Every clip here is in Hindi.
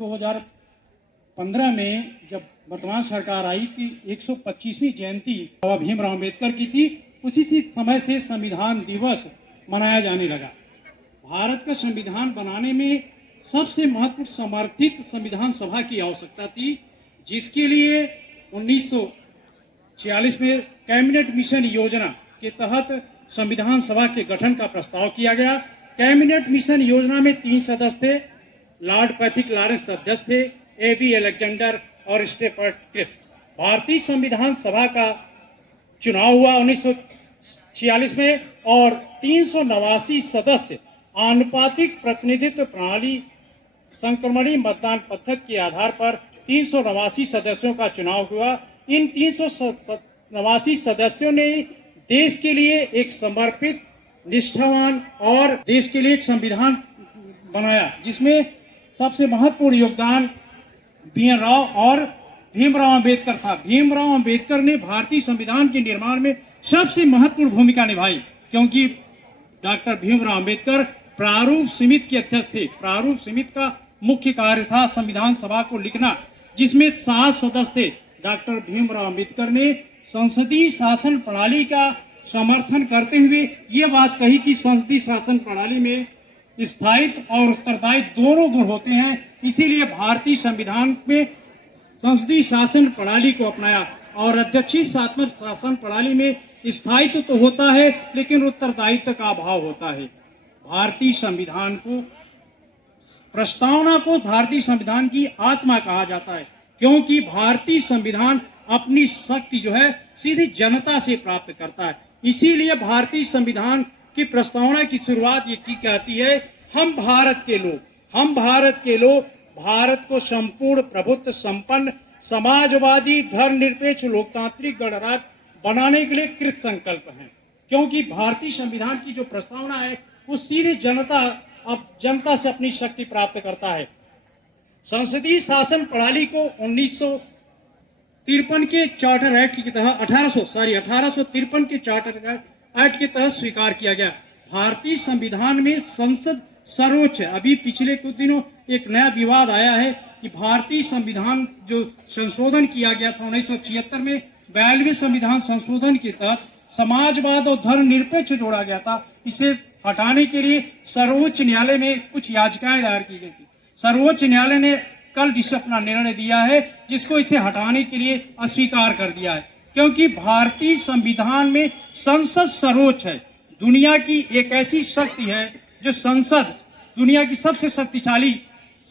2015 में जब वर्तमान सरकार आई कि 125वीं जयंती बाबा भीमराव अम्बेडकर की थी, उसी समय से संविधान दिवस मनाया जाने लगा। भारत का संविधान बनाने में सबसे महत्वपूर्ण समर्थित संविधान सभा की आवश्यकता थी, जिसके लिए 1946 में कैबिनेट मिशन योजना के तहत संविधान सभा के गठन का प्रस्ताव किया गया। कैबिनेट मिशन योजना में 3 सदस्य थे। लॉर्ड पैथिक लॉरेंस अध्यक्ष थे, एबी अलेक्जेंडर और स्टेफर्ड क्रिप्स। भारतीय संविधान सभा का चुनाव हुआ 1946 में और 389 सदस्य आनुपातिक प्रतिनिधित्व प्रणाली संक्रमणीय मतदान पद्धति के आधार पर 389 सदस्यों का चुनाव हुआ। इन 389 सदस्यों ने देश के लिए एक समर्पित, निष्ठावान और देश के लिए एक संविधान बनाया, जिसमें सबसे महत्वपूर्ण योगदान बी.एन. राव और भीमराव अम्बेडकर था। भीमराव अम्बेडकर ने भारतीय संविधान के निर्माण में सबसे महत्वपूर्ण भूमिका निभाई, क्योंकि डॉक्टर भीमराव अम्बेडकर प्रारूप समिति के अध्यक्ष थे। प्रारूप समिति का मुख्य कार्य था संविधान सभा को लिखना, जिसमें 7 सदस्य थे। डॉक्टर भीमराव अम्बेडकर ने संसदीय शासन प्रणाली का समर्थन करते हुए ये बात कही कि संसदीय शासन प्रणाली में स्थायित्व और उत्तरदायित्व दोनों गुण होते हैं। इसीलिए भारतीय संविधान में संसदीय शासन प्रणाली को अपनाया और अध्यक्षीय शासन प्रणाली में स्थायित्व तो होता है, लेकिन उत्तरदायित्व का अभाव होता है। भारतीय संविधान को प्रस्तावना को भारतीय संविधान की आत्मा कहा जाता है, क्योंकि भारतीय संविधान अपनी शक्ति जो है सीधी जनता से प्राप्त करता है। इसीलिए भारतीय संविधान की प्रस्तावना की शुरुआत ये की जाती है, हम भारत के लोग भारत को संपूर्ण प्रभुत्व संपन्न समाजवादी धर्मनिरपेक्ष लोकतांत्रिक गणराज्य बनाने के लिए कृत संकल्प हैं। क्योंकि भारतीय संविधान की जो प्रस्तावना है वो सीधे जनता से अपनी शक्ति प्राप्त करता है। संसदीय शासन प्रणाली को 1953 के चार्टर एक्ट के तहत 1853 के चार्टर एक्ट के तहत स्वीकार किया गया। भारतीय संविधान में संसद सर्वोच्च है। अभी पिछले कुछ दिनों एक नया विवाद आया है कि भारतीय संविधान जो संशोधन किया गया था 1976 में, 42वें संविधान संशोधन के तहत समाजवाद और धर्मनिरपेक्ष जोड़ा गया था। इसे हटाने के लिए सर्वोच्च न्यायालय में कुछ याचिकाएं दायर की गई थी। सर्वोच्च न्यायालय ने कल इसे अपना निर्णय दिया है, जिसको इसे हटाने के लिए अस्वीकार कर दिया है, क्योंकि भारतीय संविधान में संसद सर्वोच्च है। दुनिया की एक ऐसी शक्ति है जो संसद दुनिया की सबसे शक्तिशाली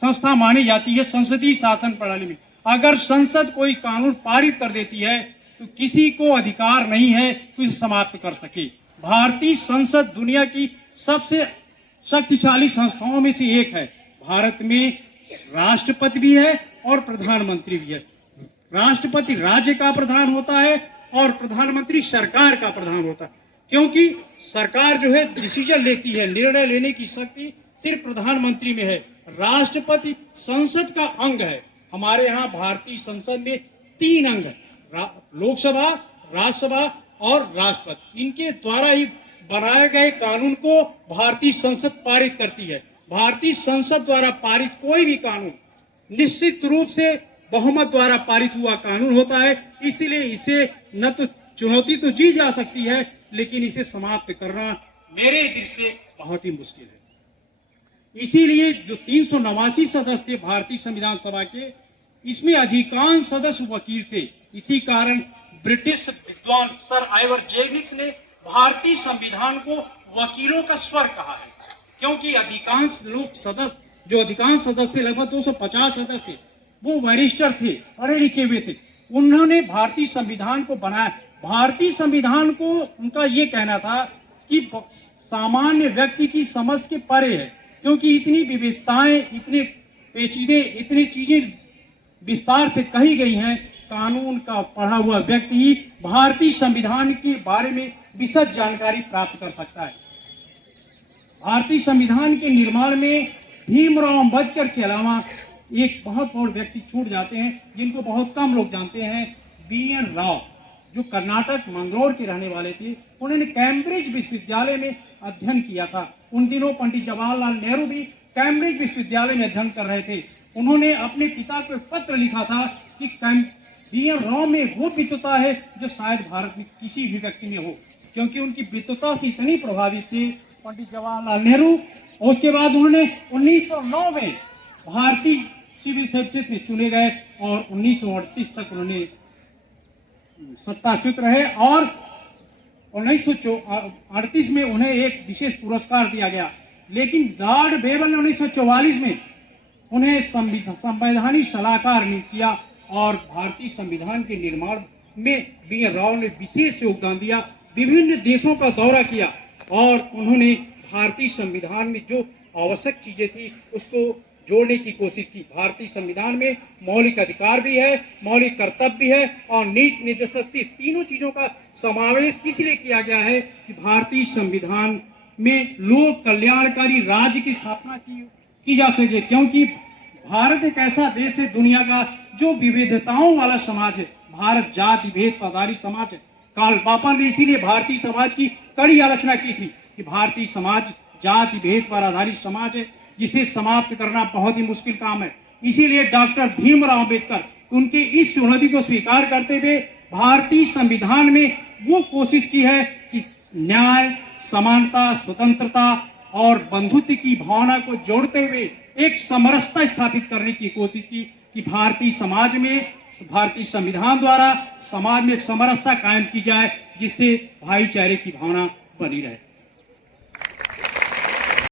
संस्था मानी जाती है संसदीय शासन प्रणाली में। अगर संसद कोई कानून पारित कर देती है तो किसी को अधिकार नहीं है कि इसे समाप्त कर सके। भारतीय संसद दुनिया की सबसे शक्तिशाली संस्थाओं में से एक है। भारत में राष्ट्रपति भी है और प्रधानमंत्री भी है। राष्ट्रपति राज्य का प्रधान होता है और प्रधानमंत्री सरकार का प्रधान होता है, क्योंकि सरकार जो है डिसीजन लेती है, निर्णय लेने की शक्ति सिर्फ प्रधानमंत्री में है। राष्ट्रपति संसद का अंग है। हमारे यहाँ भारतीय संसद में 3 अंग है, लोकसभा, राज्यसभा और राष्ट्रपति। इनके द्वारा ही बनाए गए कानून को भारतीय संसद पारित करती है। भारतीय संसद द्वारा पारित कोई भी कानून निश्चित रूप से बहुमत द्वारा पारित हुआ कानून होता है। इसलिए इसे न तो चुनौती तो दी जा सकती है, लेकिन इसे समाप्त करना मेरे दृष्टि से बहुत ही मुश्किल है। इसीलिए जो 389 सदस्य थे भारतीय संविधान सभा के, इसमें अधिकांश सदस्य वकील थे। इसी कारण ब्रिटिश विद्वान सर आइवर जेनिक्स ने भारतीय संविधान को वकीलों का स्वर कहा है, क्योंकि अधिकांश सदस्य थे, लगभग 250 सदस्य थे, वो बैरिस्टर थे, पढ़े लिखे हुए थे। उन्होंने भारतीय संविधान को बनाया। भारतीय संविधान को उनका ये कहना था कि सामान्य व्यक्ति की समझ के परे है, क्योंकि इतनी विविधताएं, इतने पेचीदे, इतनी चीजें विस्तार से कही गई हैं। कानून का पढ़ा हुआ व्यक्ति ही भारतीय संविधान के बारे में विशद जानकारी प्राप्त कर सकता है। भारतीय संविधान के निर्माण में भीमराव अम्बेडकर के अलावा एक बहुत बड़े व्यक्ति छूट जाते हैं, जिनको बहुत कम लोग जानते हैं। बी.एन. राव, जो कर्नाटक मंगलोर के रहने वाले थे, उन्होंने कैम्ब्रिज विश्वविद्यालय में अध्ययन किया था। उन दिनों पंडित जवाहरलाल नेहरू भी कैम्ब्रिज विश्वविद्यालय में अध्ययन कर रहे थे। उन्होंने अपने पिता को एक पत्र लिखा था कि BN राव में वो विद्वता है जो शायद भारत में किसी भी व्यक्ति में हो, क्योंकि उनकी विद्वता से इतनी प्रभावित थी पंडित जवाहरलाल नेहरू। और उसके बाद उन्होंने 1909 में भारतीय सिविल सर्विसेज में चुने गए और 1938 तक उन्होंने सत्ताच्युत रहे और 1938 में उन्हें एक विशेष पुरस्कार दिया गया। लेकिन लॉर्ड बेबल ने 1944 में उन्हें संवैधानिक सलाहकार नियुक्त किया और भारतीय संविधान के निर्माण में BN राव ने विशेष योगदान दिया। विभिन्न देशों का दौरा किया और उन्होंने भारतीय संविधान में जो आवश्यक चीजें थी उसको जोड़ने की कोशिश की। भारतीय संविधान में मौलिक अधिकार भी है, मौलिक कर्तव्य भी है और नीति निर्देशक, तीनों चीजों का समावेश इसलिए किया गया है कि भारतीय संविधान में लोक कल्याणकारी राज्य की स्थापना की जा सके, क्योंकि भारत एक ऐसा देश है दुनिया का जो विविधताओं वाला समाज है। भारत जाति भेद पर आधारित समाज है। कार्ल पॉपर ने इसीलिए भारतीय समाज की कड़ी आलोचना की थी कि भारतीय समाज जाति भेद पर आधारित समाज है जिसे समाप्त करना बहुत ही मुश्किल काम है। इसीलिए डॉक्टर भीमराव अम्बेडकर उनके इस चुनौती को स्वीकार करते हुए भारतीय संविधान में वो कोशिश की है कि न्याय, समानता, स्वतंत्रता और बंधुत्व की भावना को जोड़ते हुए एक समरसता स्थापित करने की कोशिश की कि भारतीय समाज में, भारतीय संविधान द्वारा समाज में एक समरसता कायम की जाए जिससे भाईचारे की भावना बनी रहे।